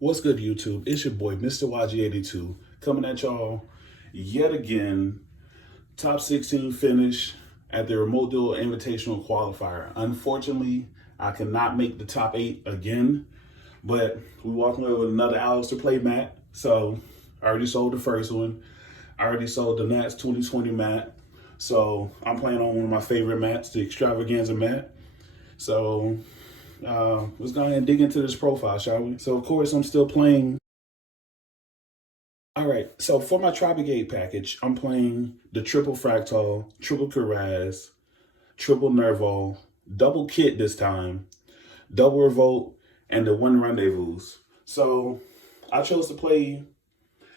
What's good, YouTube? It's your boy, Mr. YG82, coming at y'all yet again. Top 16 finish at the Remote Duel Invitational Qualifier. Unfortunately, I cannot make the top 8 again, but we walking away with another Alex to play mat. So I already sold the first one. I already sold the Nats 2020 mat. So I'm playing on one of my favorite mats, the Extravaganza mat. So let's go ahead and dig into this profile, shall we? So of course I'm still playing. All right, so for my Tribegate package, I'm playing the triple Fractal, triple Kuraz, triple Nerval, double Kit this time, double Revolt, and the one Rendezvous. So I chose to play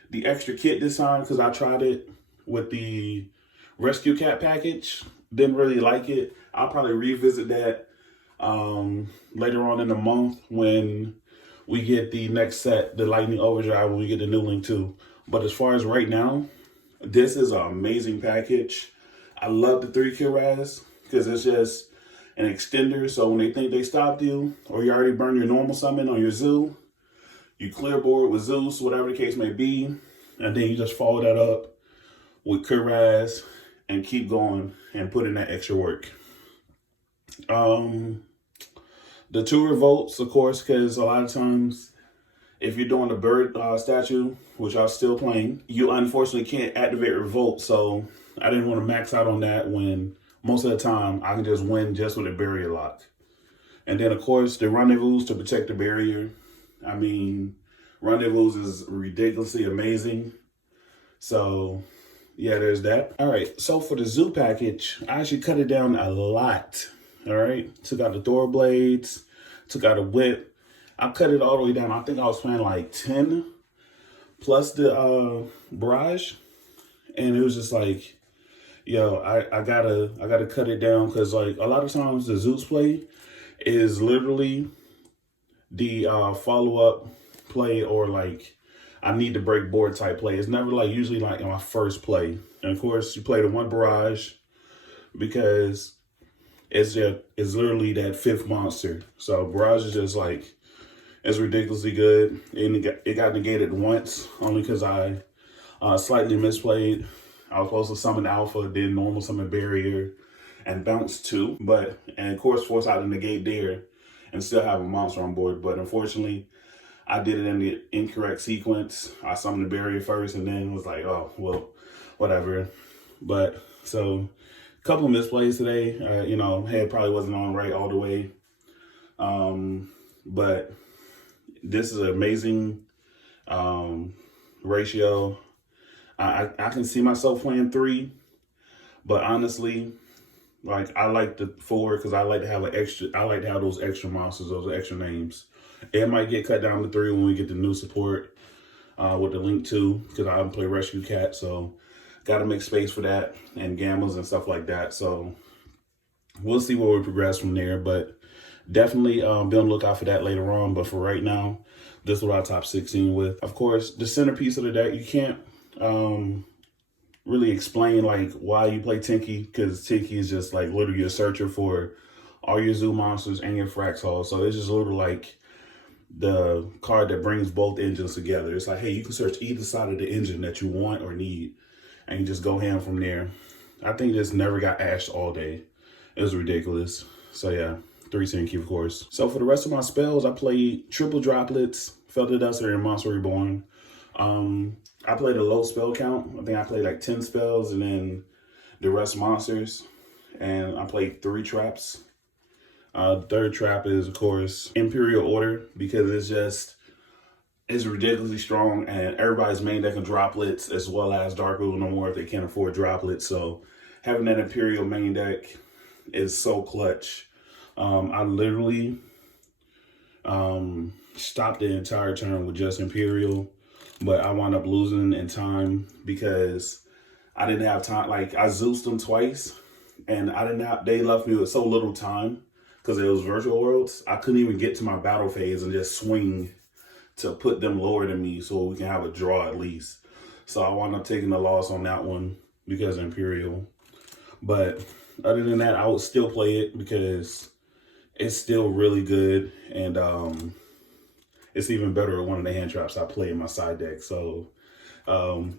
the extra kit this time because I tried it with the Rescue Cat package. Didn't really like it. I'll probably revisit that later on in the month when we get the next set, the Lightning Overdrive, when we get the new Link 2. But as far as right now, this is an amazing package. I love the 3 Kuraz because it's just an extender. So when they think they stopped you, or you already burned your normal summon on your Zoo, you clear board with Zeus, whatever the case may be, and then you just follow that up with Kuraz and keep going and put in that extra work. The 2 Revolts, of course, because a lot of times if you're doing the bird statue, which I'm still playing, you unfortunately can't activate Revolt. So I didn't want to max out on that when most of the time I can just win just with a barrier lock. And then, of course, the Rendezvous to protect the barrier. I mean, Rendezvous is ridiculously amazing. So, yeah, there's that. All right, so for the Zoo package, I actually cut it down a lot. All right, took out the Thor Blades, took out a Whip. I cut it all the way down. I think I was playing like 10 plus the Barrage. And it was just like, yo, I gotta cut it down because like a lot of times the Zeus play is literally the follow-up play or like I need to break board type play. It's never like usually like in my first play. And of course you play the one Barrage because it's literally that 5th monster. So Barrage is just like, it's ridiculously good. And it got negated once only because I slightly misplayed. I was supposed to summon Alpha, then normal summon Barrier, and bounce 2. And of course force out the negate there and still have a monster on board. But unfortunately, I did it in the incorrect sequence. I summoned the Barrier first and then was like, oh, well, whatever. But so a couple of misplays today. Head probably wasn't on right all the way. But this is an amazing ratio. I can see myself playing 3, but honestly, like I like the 4 because I like to have those extra monsters, those extra names. It might get cut down to 3 when we get the new support with the Link 2 because I haven't played Rescue Cat, so got to make space for that and Gammas and stuff like that. So we'll see where we progress from there, but definitely be on the lookout for that later on. But for right now, this is what our top 16 with. Of course, the centerpiece of the deck, you can't really explain like why you play Tinky because Tinky is just like literally a searcher for all your Zoo monsters and your Fraxall. So it's just literally like the card that brings both engines together. It's like, hey, you can search either side of the engine that you want or need, and you just go ham from there. I think this never got ashed all day. It was ridiculous. So yeah, 3 Tinky, of course. So for the rest of my spells, I played triple Droplets, Feather Duster, and Monster Reborn. I played a low spell count. I think I played like 10 spells and then the rest monsters. And I played 3 traps. Third trap is, of course, Imperial Order because it's ridiculously strong and everybody's main deck of Droplets as well as Dark Rule no more if they can't afford Droplets. So having that Imperial main deck is so clutch. I literally stopped the entire turn with just Imperial, but I wound up losing in time because I didn't have time. Like I Zeused them twice and they left me with so little time because it was Virtual Worlds. I couldn't even get to my battle phase and just swing to put them lower than me so we can have a draw at least. So I wound up taking the loss on that one because of Imperial. But other than that, I would still play it because it's still really good and it's even better with one of the hand traps I play in my side deck. So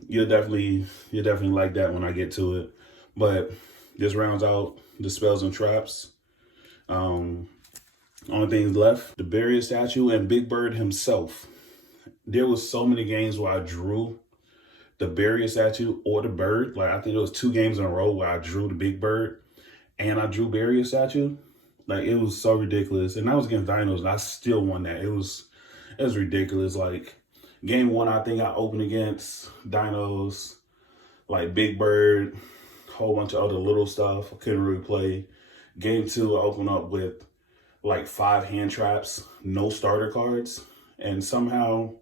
you'll definitely like that when I get to it. But this rounds out the spells and traps. Only things left, the barrier statue and Big Bird himself. There was so many games where I drew the barrier statue or the bird. Like I think it was 2 games in a row where I drew the Big Bird and I drew barrier statue. Like it was so ridiculous. And I was against Dinos and I still won that. It was ridiculous. Like game 1, I think I opened against Dinos, like Big Bird, whole bunch of other little stuff. I couldn't really play. Game 2, I opened up with like 5 hand traps, no starter cards. And somehow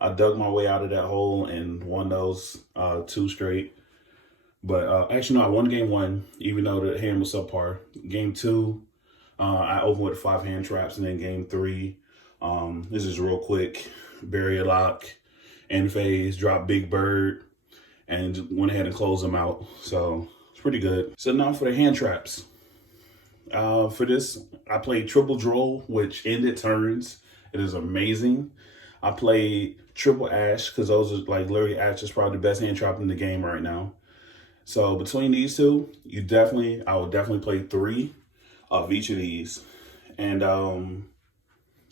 I dug my way out of that hole and won those 2 straight. But actually, no, I won game 1, even though the hand was subpar. Game 2, I opened with 5 hand traps. And then game 3, this is real quick. Barrier lock, end phase, drop Big Bird, and went ahead and closed them out. So it's pretty good. So now for the hand traps. For this, I played Triple Droll, which ended turns. It is amazing. I played Triple Ash, because those are like literally Ash is probably the best hand trap in the game right now. So between these two, I would definitely play 3 of each of these. And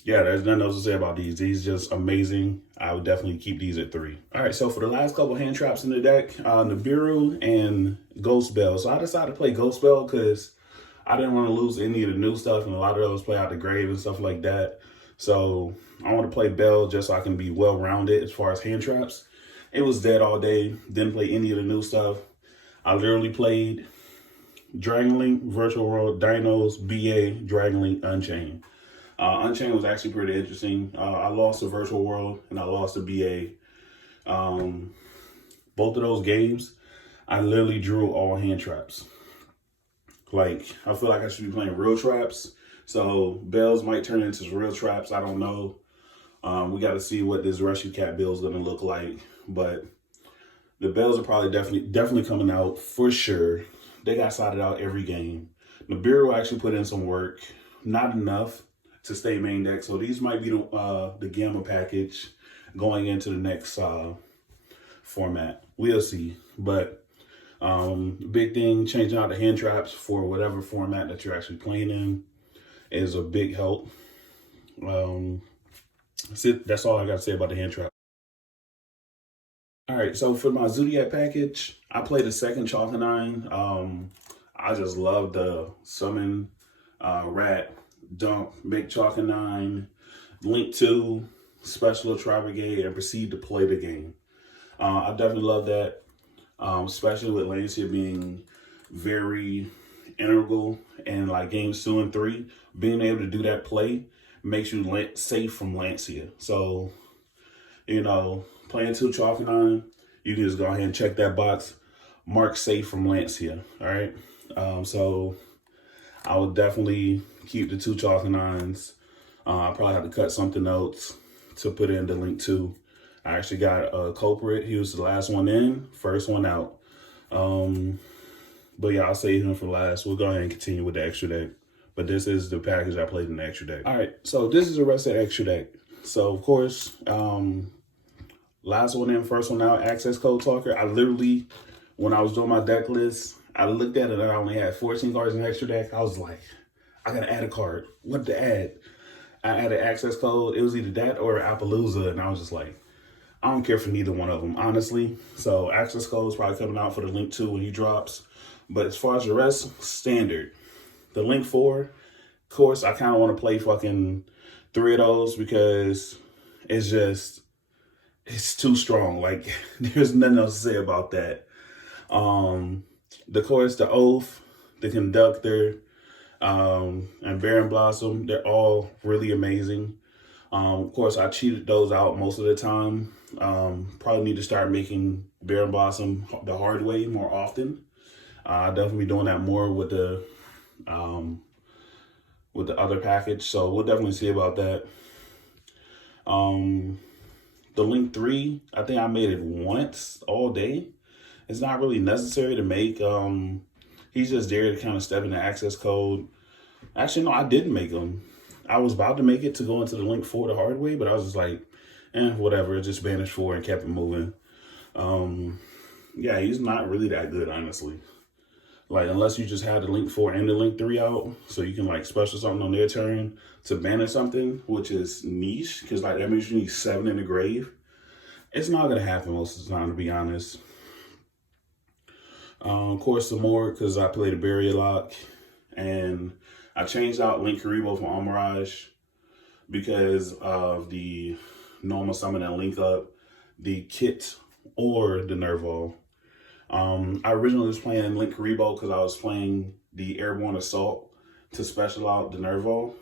yeah, there's nothing else to say about these. These just amazing. I would definitely keep these at 3. All right, so for the last couple hand traps in the deck, Nibiru and Ghost Bell. So I decided to play Ghost Bell because I didn't want to lose any of the new stuff, and a lot of those play out the grave and stuff like that. So I want to play Bell just so I can be well-rounded as far as hand traps. It was dead all day. Didn't play any of the new stuff. I literally played Dragon Link, Virtual World, Dinos, BA, Dragon Link, Unchained. Unchained was actually pretty interesting. I lost the Virtual World and I lost the BA. Both of those games, I literally drew all hand traps. Like, I feel like I should be playing real traps. So bells might turn into real traps. I don't know. We got to see what this Rescue Cat build is going to look like. But the bells are probably definitely coming out for sure. They got sided out every game. Nibiru actually put in some work. Not enough to stay main deck. So these might be the Gamma package going into the next format. We'll see. But big thing, changing out the hand traps for whatever format that you're actually playing in is a big help. That's all I got to say about the hand trap. All right, so for my Zodiac package, I played the second Chalkanine. I just love the summon, rat, dump, make Chalkanine, link 2, special Tribegate, and proceed to play the game. I definitely love that. Especially with Lancia being very integral in like games 2 and 3, being able to do that play makes you safe from Lancia. So, you know, playing 2 Chalkanine, you can just go ahead and check that box, mark safe from Lancia. All right. So I would definitely keep the 2 Chalkanines. I probably have to cut something else to put in the link 2. I actually got a culprit. He was the last one in, first one out. But yeah, I'll save him for last. We'll go ahead and continue with the extra deck. But this is the package I played in the extra deck. All right, so this is the rest of the extra deck. So of course, last one in, first one out, access code talker. I literally, when I was doing my deck list, I looked at it and I only had 14 cards in the extra deck. I was like, I gotta add a card. What to add? I added access code. It was either that or Appaloosa, and I was just like, I don't care for neither one of them, honestly. So access code is probably coming out for the link 2 when he drops. But as far as the rest, standard. The link 4, of course, I kind of want to play fucking 3 of those because it's too strong. Like, there's nothing else to say about that. The course, the Oath, the Conductor, and Baron Blossom, they're all really amazing. Of course, I cheated those out most of the time. Probably need to start making Baron Blossom the hard way more often. I'll definitely be doing that more with the other package. So we'll definitely see about that. The link 3, I think I made it once all day. It's not really necessary to make. He's just there to kind of step in the access code. Actually, no, I didn't make him. I was about to make it to go into the Link 4 the hard way, but I was just like, whatever, just banished 4 and kept it moving. Yeah, he's not really that good, honestly. Like, unless you just have the Link 4 and the Link 3 out, so you can, like, special something on their turn to banish something, which is niche, because, like, that means you need 7 in the grave. It's not going to happen most of the time, to be honest. Of course, some more, because I played a Barrier Lock, and I changed out Link Karibo from Almirage because of the normal summon and link up, the Kit or the Nerval. I originally was playing Link Karibo because I was playing the Airborne Assault to special out the Nerval.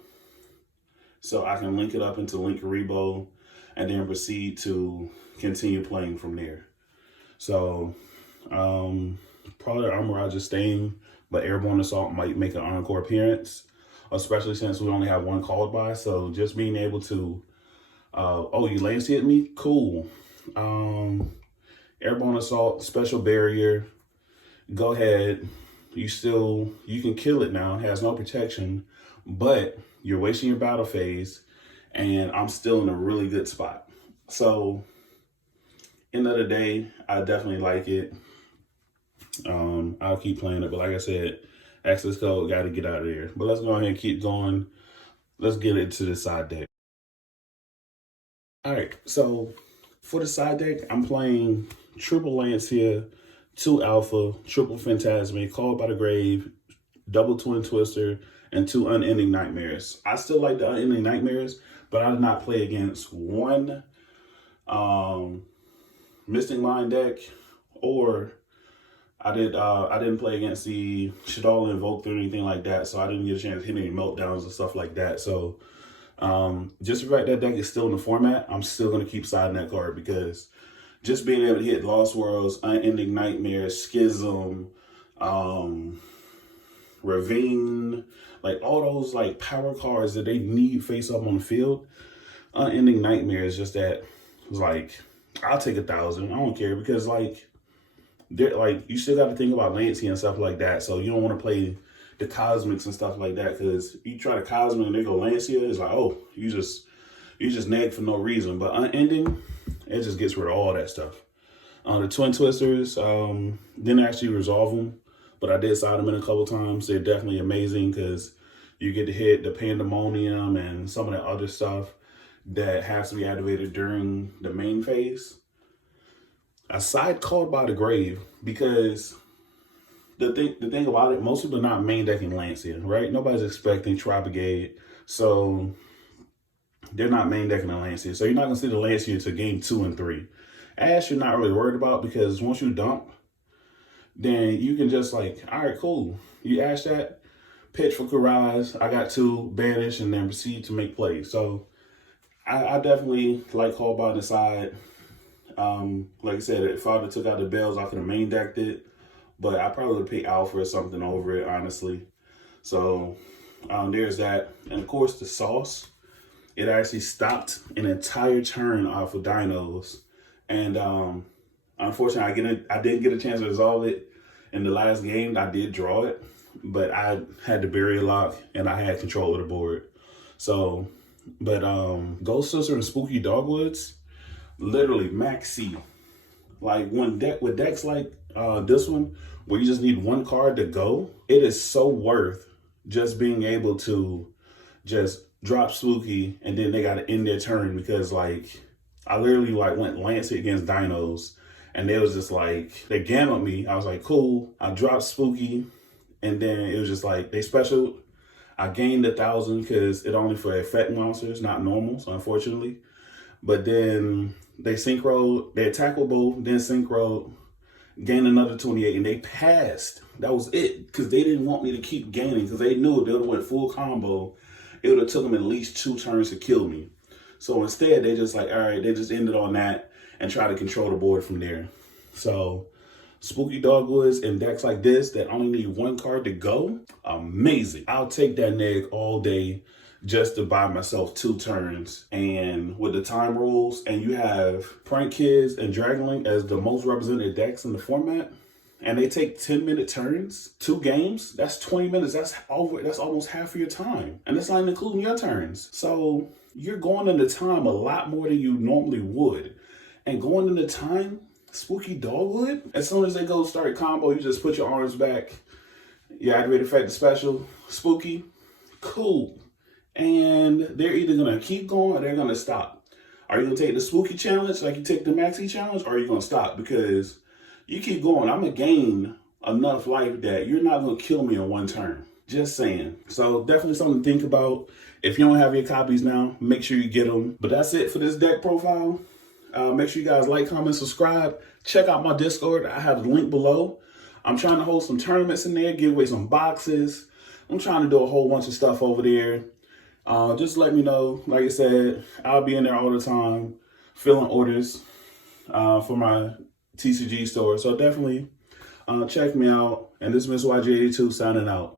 So I can link it up into Link Karibo and then proceed to continue playing from there. So probably Armirage is staying, but Airborne Assault might make an encore appearance, especially since we only have one called by. So just being able to, oh, you Lancey at me? Cool. Airborne Assault, Special Barrier, go ahead. You can kill it now. It has no protection, but you're wasting your battle phase, and I'm still in a really good spot. So, end of the day, I definitely like it. I'll keep playing it, but like I said, access code, got to get out of there. But let's go ahead and keep going. Let's get into the side deck. All right, so for the side deck, I'm playing triple Lancia, 2 Alpha, triple Phantasmic, Called by the Grave, double Twin Twister, and 2 Unending Nightmares. I still like the Unending Nightmares, but I did not play against one Mystic Mind deck, or I didn't play against the Shaddoll Invoked or anything like that, so I didn't get a chance to hit any meltdowns and stuff like that. So just the fact that deck is still in the format, I'm still going to keep siding that card, because just being able to hit Lost Worlds, Unending Nightmares, Schism, Ravine, like all those like power cards that they need face up on the field, Unending Nightmares, just that, like, I'll take 1,000. I don't care, because like you still got to think about Lancey and stuff like that. So you don't want to play the Cosmics and stuff like that, because you try to Cosmic and they go Lancia, it's like, oh, you just nag for no reason. But Unending, it just gets rid of all that stuff. The Twin Twisters, didn't actually resolve them, but I did side them in a couple times. They're definitely amazing, because you get to hit the Pandemonium and some of the other stuff that has to be activated during the main phase. I side Called by the Grave because the thing about it, most people are not main decking Lancia, right? Nobody's expecting Tri-Brigade, so they're not main decking the Lancia. So you're not going to see the Lancia to game 2 and 3. Ash, you're not really worried about, because once you dump, then you can just like, all right, cool. You Ash that, pitch for Courage, I got 2, banish, and then proceed to make plays. So I definitely like Called by the side. Like I said, if I took out the bells, I could have main decked it, but I probably would pick Alpha or something over it, honestly. So there's that. And of course, the sauce, it actually stopped an entire turn off of dinos. And unfortunately, I didn't get a chance to resolve it in the last game. I did draw it, but I had the Barrier Lock and I had control of the board. So, but Ghost Sister and Spooky Dogwoods, literally max C. Like with decks like this one, where you just need one card to go, it is so worth just being able to just drop Spooky, and then they got to end their turn, because like I literally like went Lancet against dinos, and they was just like, they gambled me. I was like, cool. I dropped Spooky, and then it was just like they special. I gained 1,000 because it only for effect monsters, not normals, unfortunately. But then they synchro, they attack with both, then synchro, gained another 28, and they passed. That was it, because they didn't want me to keep gaining, because they knew if they would have went full combo, it would have took them at least 2 turns to kill me. So instead, they just like, all right, they just ended on that and try to control the board from there. So Spooky Dogwoods and decks like this that only need one card to go, amazing. I'll take that neg all day just to buy myself 2 turns. And with the time rules, and you have Prank Kids and Dragon Link as the most represented decks in the format, and they take 10-minute turns, 2 games, that's 20 minutes. That's almost half of your time. And that's not even including your turns. So you're going into time a lot more than you normally would. And going into time, Spooky Dogwood, as soon as they go start combo, you just put your arms back, you activate effective special, Spooky, cool. And they're either gonna keep going or they're gonna stop. Are you gonna take the Spooky challenge like you take the Maxi challenge, or are you gonna stop? Because you keep going, I'm gonna gain enough life that you're not gonna kill me in one turn. Just saying. So definitely something to think about. If you don't have your copies now, make sure you get them. But that's it for this deck profile. Make sure you guys like, comment, subscribe. Check out my Discord. I have the link below. I'm trying to hold some tournaments in there, give away some boxes. I'm trying to do a whole bunch of stuff over there. Just let me know. Like I said, I'll be in there all the time, filling orders for my TCG store. So definitely check me out. And this is Miss YG82 signing out.